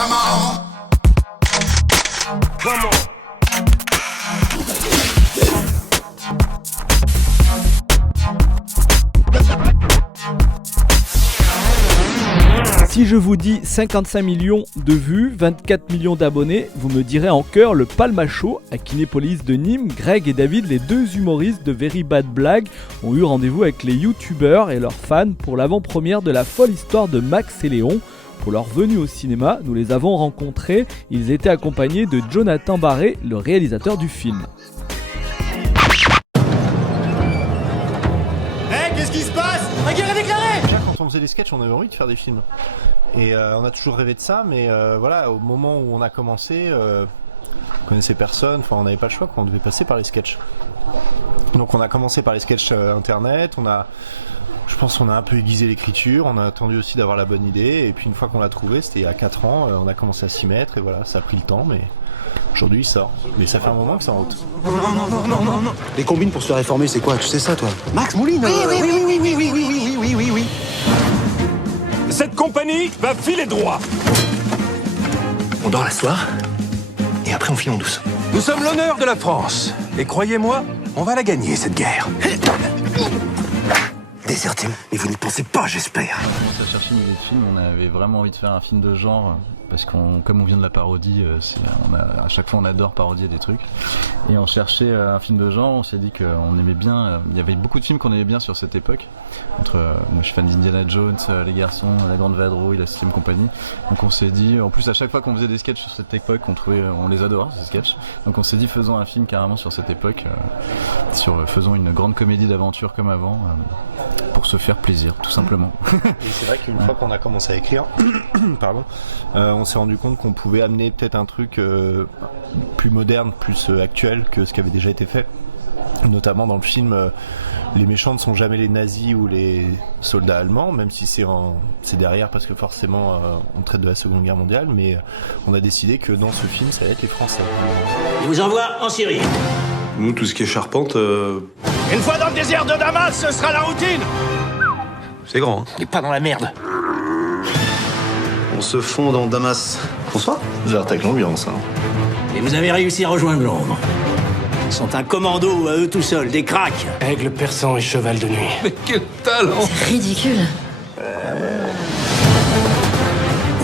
Come on. Come on. Si je vous dis 55 millions de vues, 24 millions d'abonnés, vous me direz en chœur le Palma Show. À Kinépolis de Nîmes, Greg et David, les deux humoristes de Very Bad Blague, ont eu rendez-vous avec les youtubeurs et leurs fans pour l'avant-première de la folle histoire de Max et Léon. Pour leur venue au cinéma, nous les avons rencontrés. Ils étaient accompagnés de Jonathan Barré, le réalisateur du film. Hey, qu'est-ce qui se passe? La guerre est déclarée! Quand on faisait des sketchs, on avait envie de faire des films. Et on a toujours rêvé de ça, mais voilà, au moment où on a commencé, on connaissait personne, enfin on n'avait pas le choix, on devait passer par les sketchs. Donc on a commencé par les sketchs internet, je pense qu'on a un peu aiguisé l'écriture, on a attendu aussi d'avoir la bonne idée, et puis une fois qu'on l'a trouvé, c'était il y a 4 ans, on a commencé à s'y mettre, et voilà, ça a pris le temps, mais aujourd'hui il sort. Mais ça fait un moment que c'est en route. Non. Les combines pour se réformer, c'est quoi? Tu sais ça, toi? Max Mouline? Oui. Cette compagnie va filer droit. On dort la soirée, et après on file en douce. Nous sommes l'honneur de la France. Et croyez-moi, on va la gagner, cette guerre. Désertez, mais vous n'y pensez pas, j'espère. On s'est cherché une idée de film, on avait vraiment envie de faire un film de genre, parce comme on vient de la parodie, à chaque fois on adore parodier des trucs. Et on cherchait un film de genre, on s'est dit qu'on aimait bien, il y avait beaucoup de films qu'on aimait bien sur cette époque. Moi je suis fan d'Indiana Jones, Les Garçons, La Grande Vadrouille, La 6ème Compagnie. Donc on s'est dit, en plus à chaque fois qu'on faisait des sketchs sur cette époque, on les adorait ces sketchs. Donc on s'est dit faisons un film carrément sur cette époque, faisons une grande comédie d'aventure comme avant. Pour se faire plaisir, tout simplement. Et c'est vrai qu'une fois qu'on a commencé à écrire, on s'est rendu compte qu'on pouvait amener peut-être un truc plus moderne, plus actuel que ce qui avait déjà été fait. Notamment dans le film, les méchants ne sont jamais les nazis ou les soldats allemands, même si c'est derrière parce que forcément on traite de la Seconde Guerre mondiale, mais on a décidé que dans ce film, ça allait être les Français. Je vous envoie en Syrie. Nous, tout ce qui est charpente, Une fois dans le désert de Damas, ce sera la routine. c'est grand. On n'est pas dans la merde. On se fond dans Damas. Bonsoir. Vous avez avec l'ambiance, hein. Et vous avez réussi à rejoindre Londres. Ils sont un commando à eux tout seuls, des cracks. Aigle persan et cheval de nuit. Mais quel talent! C'est ridicule.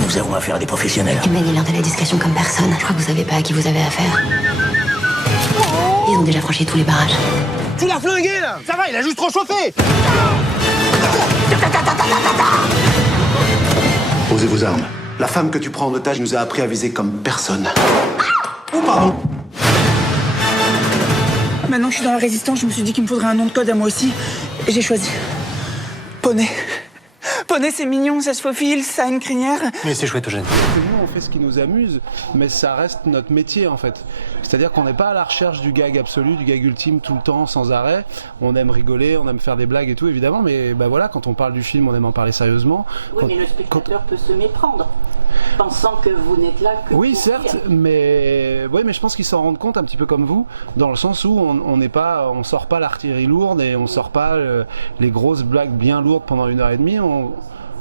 Nous avons affaire à des professionnels. Tu mènes l'heure de la discrétion comme personne. Je crois que vous savez pas à qui vous avez affaire. Ils ont déjà franchi tous les barrages. Tu l'as flingué là. Ça va, il a juste trop chauffé. Posez vos armes. La femme que tu prends en otage nous a appris à viser comme personne. Oh, pardon. Maintenant que je suis dans la résistance, je me suis dit qu'il me faudrait un nom de code à moi aussi. Et j'ai choisi Poney. Poney, c'est mignon, ça se faufile, ça a une crinière. Mais c'est chouette, Eugène. Nous, on fait ce qui nous amuse, mais ça reste notre métier en fait. C'est-à-dire qu'on n'est pas à la recherche du gag absolu, du gag ultime tout le temps, sans arrêt. On aime rigoler, on aime faire des blagues et tout, évidemment, mais voilà, quand on parle du film, on aime en parler sérieusement. Oui, mais le spectateur peut se méprendre, pensant que vous n'êtes là que oui, pour certes, rire. mais je pense qu'ils s'en rendent compte un petit peu comme vous, dans le sens où on sort pas l'artillerie lourde et on sort pas les grosses blagues bien lourdes pendant 1h30.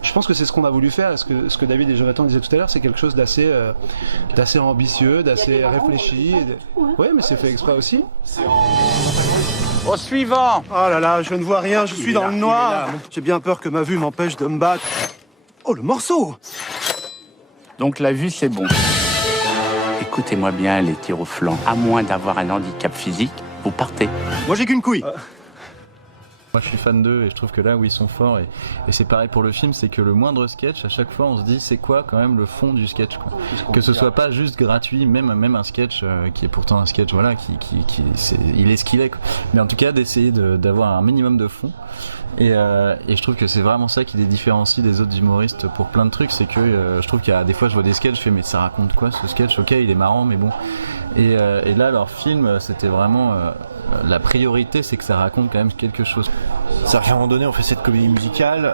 Je pense que c'est ce qu'on a voulu faire. Et ce que David et Jonathan disaient tout à l'heure, c'est quelque chose d'assez ambitieux, d'assez réfléchi. Oui, mais c'est fait exprès aussi. Au suivant. Oh là là, je ne vois rien, je suis dans le noir. J'ai bien peur que ma vue m'empêche de me battre. Oh, le morceau! Donc la vue, c'est bon. Écoutez-moi bien, les tirs au flanc. À moins d'avoir un handicap physique, vous partez. Moi, j'ai qu'une couille. Moi je suis fan d'eux et je trouve que là où ils sont forts, et c'est pareil pour le film, c'est que le moindre sketch, à chaque fois on se dit c'est quoi quand même le fond du sketch, quoi. Que ce soit pas juste gratuit, même un sketch qui est pourtant un sketch, voilà, il est ce qu'il est, quoi. Mais en tout cas d'essayer d'avoir un minimum de fond. Et je trouve que c'est vraiment ça qui les différencie des autres humoristes pour plein de trucs, c'est que je trouve qu'il y a des fois je vois des sketchs, je fais mais ça raconte quoi ce sketch, ok il est marrant mais bon. Et là leur film c'était vraiment la priorité, c'est que ça raconte quand même quelque chose. C'est-à-dire qu'à un moment donné, on fait cette comédie musicale.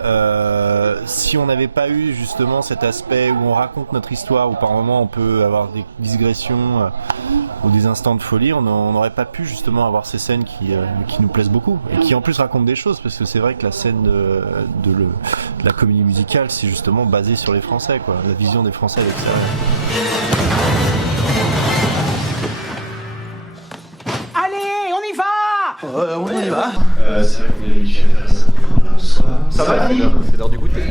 Si on n'avait pas eu justement cet aspect où on raconte notre histoire, où par moments on peut avoir des digressions ou des instants de folie, on n'aurait pas pu justement avoir ces scènes qui nous plaisent beaucoup et qui en plus racontent des choses, parce que c'est vrai que la scène de la comédie musicale, c'est justement basé sur les Français, quoi, la vision des Français avec ça. Allez, on y va. On y va. C'est vrai qu'on est habitué à faire ça. Bonsoir. Ça va, Denis ? C'est l'heure du goûter.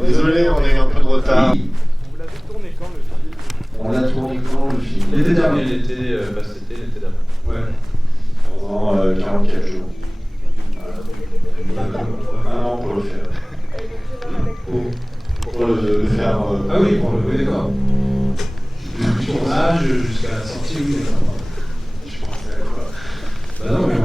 Désolé, on a eu un peu de retard. Vous l'avez tourné quand le film ? On l'a tourné quand le film ? L'été dernier, l'été dernier. Ouais. Pendant 44 jours. Un an pour le faire. Pour le faire. Ah oui, pour le. Oui, d'accord. Du tournage jusqu'à la sortie, oui, d'accord. Je pensais à quoi ? Bah non, mais